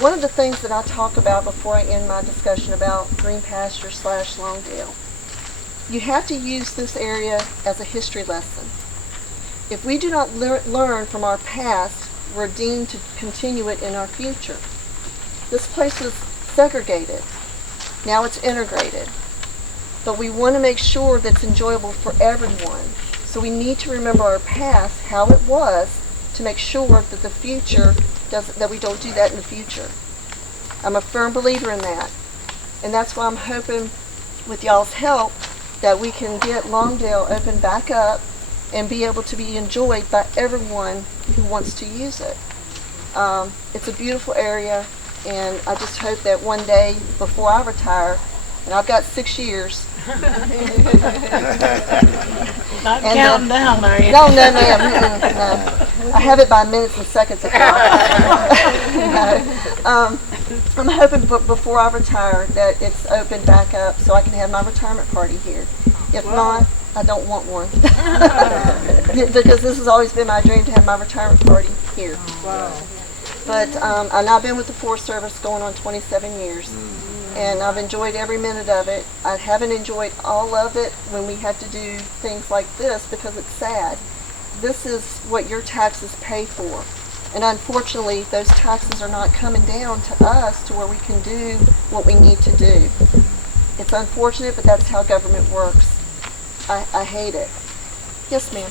one of the things that I talk about before I end my discussion about Green Pasture / Longdale, you have to use this area as a history lesson. If we do not learn from our past, we're deemed to continue it in our future. This place was segregated. Now it's integrated. But we want to make sure that it's enjoyable for everyone. So we need to remember our past, how it was, to make sure that the future that we don't do that in the future. I'm a firm believer in that. And that's why I'm hoping, with y'all's help, that we can get Longdale opened back up and be able to be enjoyed by everyone who wants to use it. It's a beautiful area, and I just hope that one day before I retire, and I've got 6 years. Not counting down, are you? No, ma'am. No. I have it by minutes and seconds. I'm hoping before I retire that it's opened back up so I can have my retirement party here. If not, I don't want one. Because this has always been my dream to have my retirement party here. Wow. But and I've been with the Forest Service going on 27 years. And I've enjoyed every minute of it. I haven't enjoyed all of it when we have to do things like this because it's sad. This is what your taxes pay for. And unfortunately, those taxes are not coming down to us to where we can do what we need to do. It's unfortunate, but that's how government works. I hate it. Yes, ma'am.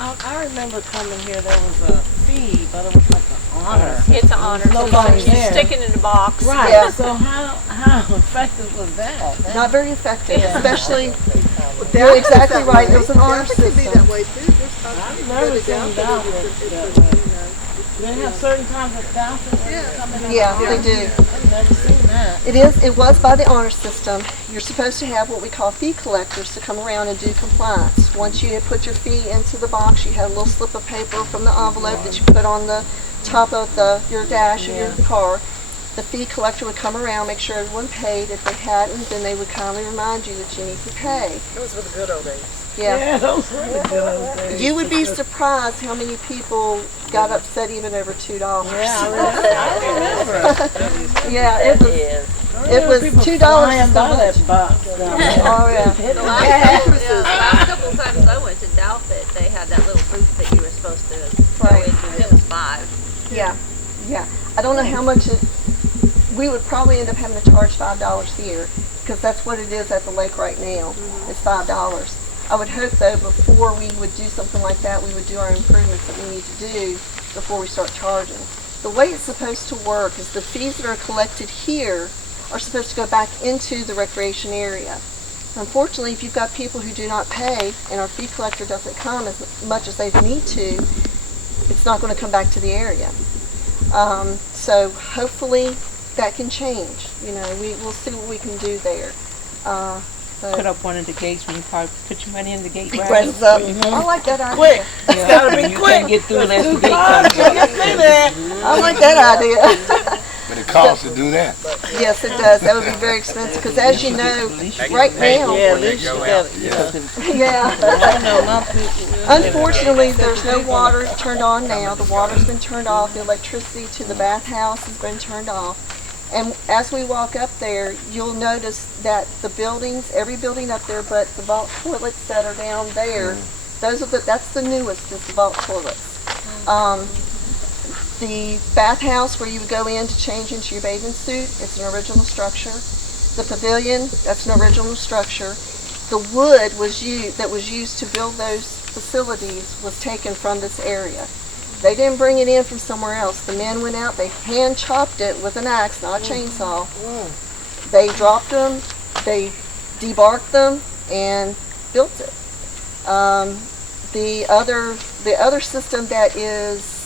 I remember coming here, there was a fee, but it was like an honor. It's an honor. Nobody Just there. stick it in a box. Right. Yeah. So how effective was that? Not very effective, Yeah. especially, you're exactly right, it was an honor It could be that system. way too. There's times I've you never go to seen Dalton, Dalton. They have certain times at Dalton where they come in and Yeah, out. they do. I've never seen that. It was by the honor system. You're supposed to have what we call fee collectors to come around and do compliance. Once you had put your fee into the box, you had a little slip of paper from the envelope that you put on the top of your dash of your car. The fee collector would come around, make sure everyone paid. If they hadn't, then they would kindly remind you that you need to pay. It was for the good old days. Yeah. Those were the good old days. You would be surprised how many people got upset even over $2. Yeah, I remember. Yeah, it was $2 flying by so much. that box down there. Oh yeah. The last couple times I went to Dalfit, they had that little booth that you were supposed to go Right. into. It was $5. Yeah. I don't know how much we would probably end up having to charge $5 here because that's what it is at the lake right now. It's $5. I would hope though before we would do something like that, we would do our improvements that we need to do before we start charging. The way it's supposed to work is the fees that are collected here are supposed to go back into the recreation area. Unfortunately, if you've got people who do not pay and our fee collector doesn't come as much as they need to, it's not going to come back to the area. So hopefully that can change. We'll see what we can do there. Put up one of the gates when you probably put your money in the gate. Right? Press up. I like that idea. Quick. It's gotta be You quick. can't get through unless the gate Get comes. through there. I like that idea. But it costs to do that. Yes, it does. That would be very expensive because, as you know, right now, Yeah, at least you gotta. yeah. I know my people. Unfortunately, there's no water turned on now. The water's been turned off. The electricity to the bathhouse has been turned off. And as we walk up there, you'll notice that the buildings, every building up there, but the vault toilets that are down there, that's the newest, is the vault toilets. The bathhouse where you would go in to change into your bathing suit, it's an original structure. The pavilion, that's an original structure. The wood that was used to build those facilities was taken from this area. They didn't bring it in from somewhere else. The men went out, they hand chopped it with an axe, not a chainsaw. They dropped them, they debarked them, and built it. The other system that is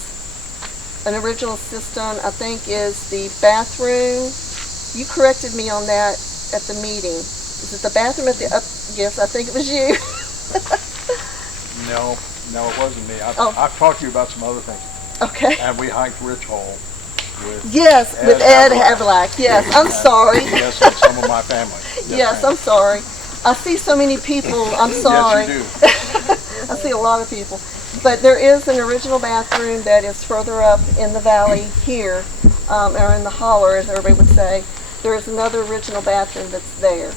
an original system, I think, is the bathroom. You corrected me on that at the meeting. Is it the bathroom at the up? Yes, I think it was you. No, it wasn't me. Oh. I've talked to you about some other things. Okay. And we hiked Rich Hole with Yes, with Ed Havlack. Havlack. Yes, I'm sorry. Yes, and some of my family. Yes, ma'am. I'm sorry. I see so many people. I'm sorry. Yes, you do. I see a lot of people. But there is an original bathroom that is further up in the valley here, or in the holler, as everybody would say. There is another original bathroom that's there.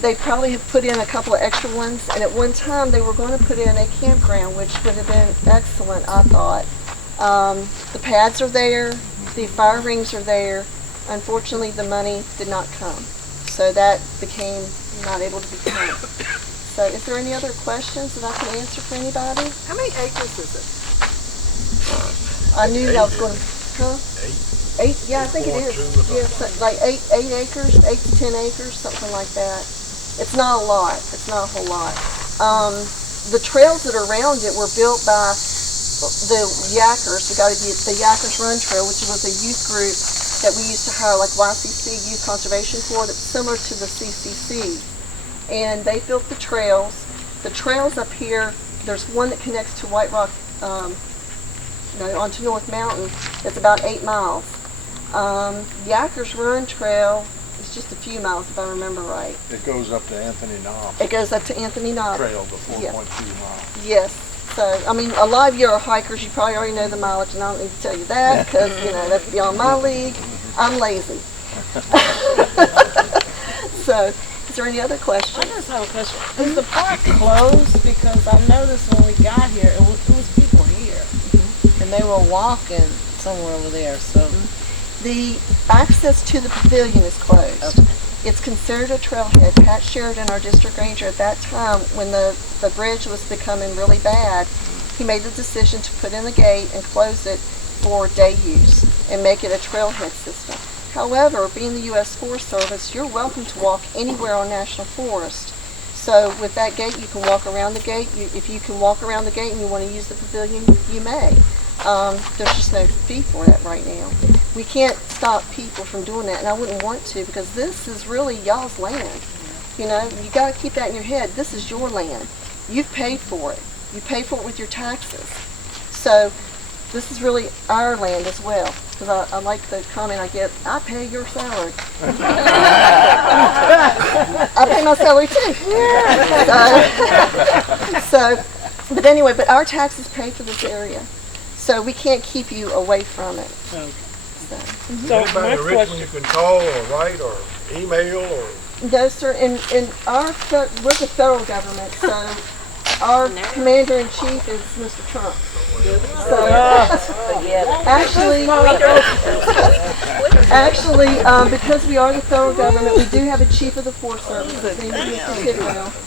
They probably have put in a couple of extra ones, and at one time they were going to put in a campground, which would have been excellent, I thought. The pads are there, the fire rings are there. Unfortunately, the money did not come, so that became not able to be done. So is there any other questions that I can answer for anybody? How many acres is it? I knew that I was going to, huh? Eight, yeah, I think it is. Yeah, like 8 acres, 8 to 10 acres, something like that. It's not a lot. It's not a whole lot. The trails that are around it were built by the Yackers. We got the Yackers Run Trail, which was a youth group that we used to hire, like YCC Youth Conservation Corps, that's similar to the CCC. And they built the trails. The trails up here, there's one that connects to White Rock, onto North Mountain. It's about 8 miles. Yackers Run Trail is just a few miles, if I remember right. It goes up to Anthony Knob. It goes up to Anthony Knob. Trail, the 4.2 Yeah. miles. Yes. So, I mean, a lot of you are hikers. You probably already know the mileage, and I don't need to tell you that because, that's beyond my league. I'm lazy. So, is there any other I questions? just have a question. Is the park closed? Because I noticed when we got here, it was people here, and they were walking somewhere over there. So The access to the pavilion is closed. It's considered a trailhead. Pat Sheridan, our district ranger at that time, when the bridge was becoming really bad, he made the decision to put in the gate and close it for day use and make it a trailhead system. However, being the U.S. Forest Service, you're welcome to walk anywhere on National Forest. So with that gate, you can walk around the gate. If you can walk around the gate and you want to use the pavilion, you may. There's just no fee for that right now. We can't stop people from doing that, and I wouldn't want to, because this is really y'all's land. You got to keep that in your head. This is your land. You've paid for it. You pay for it with your taxes. So this is really our land as well, because I like the comment I get, I pay your salary. I pay my salary too. But anyway, but our taxes pay for this area. So we can't keep you away from it. So Anybody my in Richmond question, you can call or write or email or? No, sir. In we're the federal government, so our commander-in-chief is Mr. Trump. So actually, because we are the federal government, we do have a chief of the Forest Service. His name is Mr.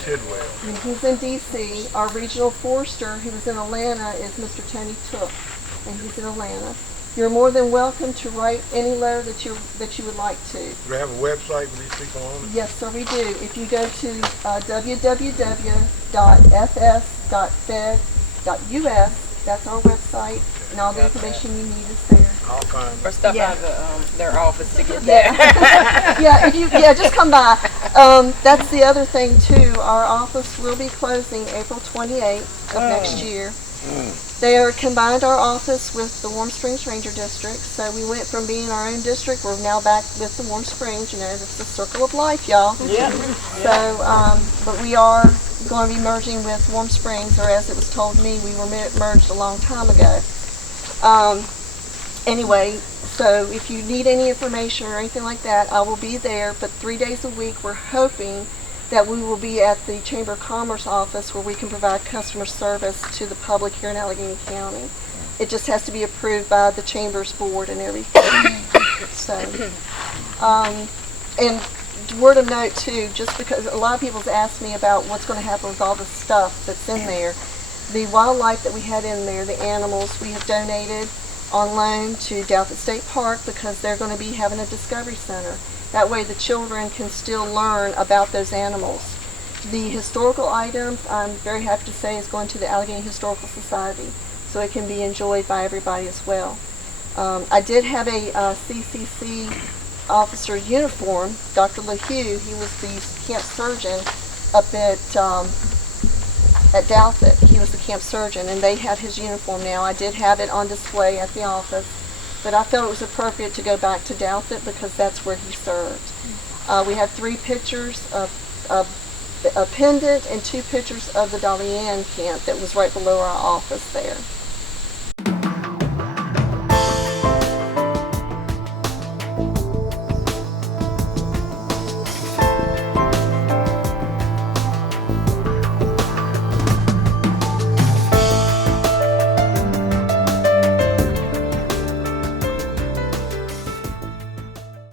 Tidwell. And he's in D.C. Our regional forester, who was in Atlanta, is Mr. Tony Took, and he's in Atlanta. You're more than welcome to write any letter that you would like to. Do they have a website with these people on it? Yes, sir, we do. If you go to www.fs.fed.us, that's our website, and all the information you need is there. I'll find or it. stop Yeah. by their office to get that. Yeah, just come by. That's the other thing too. Our office will be closing April 28th of next year. They are combined our office with the Warm Springs Ranger District. So we went from being our own district, we're now back with the Warm Springs. It's the circle of life, y'all. yeah. So, but we are going to be merging with Warm Springs, or as it was told me, we were merged a long time ago. Anyway, so if you need any information or anything like that, I will be there, but 3 days a week we're hoping that we will be at the Chamber of Commerce office where we can provide customer service to the public here in Alleghany County. It just has to be approved by the Chamber's board and everything. So, and word of note too, just because a lot of people's asked me about what's going to happen with all the stuff that's in there. The wildlife that we had in there, the animals, we have donated on loan to Douthat State Park because they're going to be having a discovery center. That way the children can still learn about those animals. The historical items, I'm very happy to say, is going to the Alleghany Historical Society, so it can be enjoyed by everybody as well. I did have a CCC officer uniform, Dr. LaHue. He was the camp surgeon up at Douthat. He was the camp surgeon, and they have his uniform now. I did have it on display at the office, but I felt it was appropriate to go back to Douthat because that's where he served. We have 3 pictures of a pendant and 2 pictures of the Dolly Ann camp that was right below our office there.